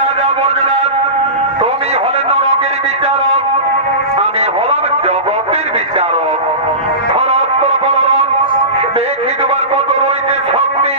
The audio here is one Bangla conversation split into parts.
রাজা বর্জনাথ তুমি হলে নরকের বিচারক, আমি হলাম জগতের বিচারক। ধরস্ত্র বলরণ দেখিবার কত রয়েছে শক্তি।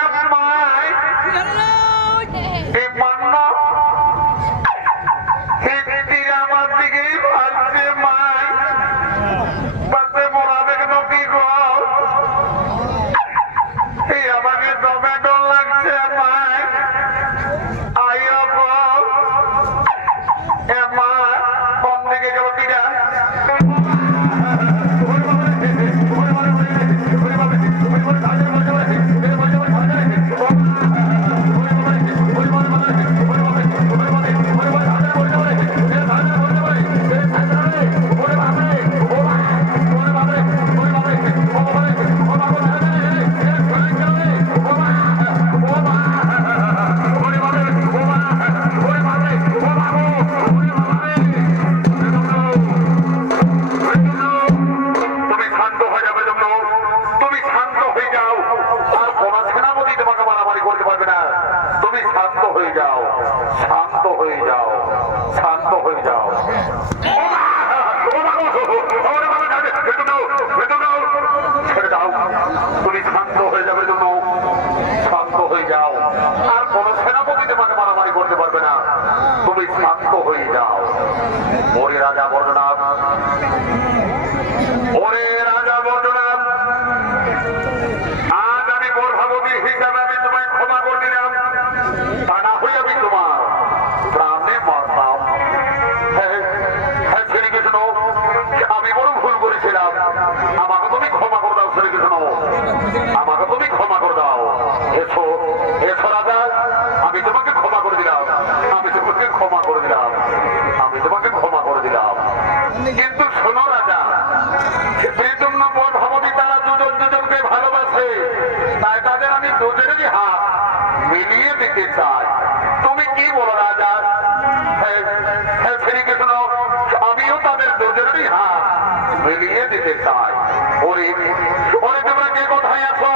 ভেঙে দিতে চায়। ওরে ওরে তোমরা কে কোথায় আছো?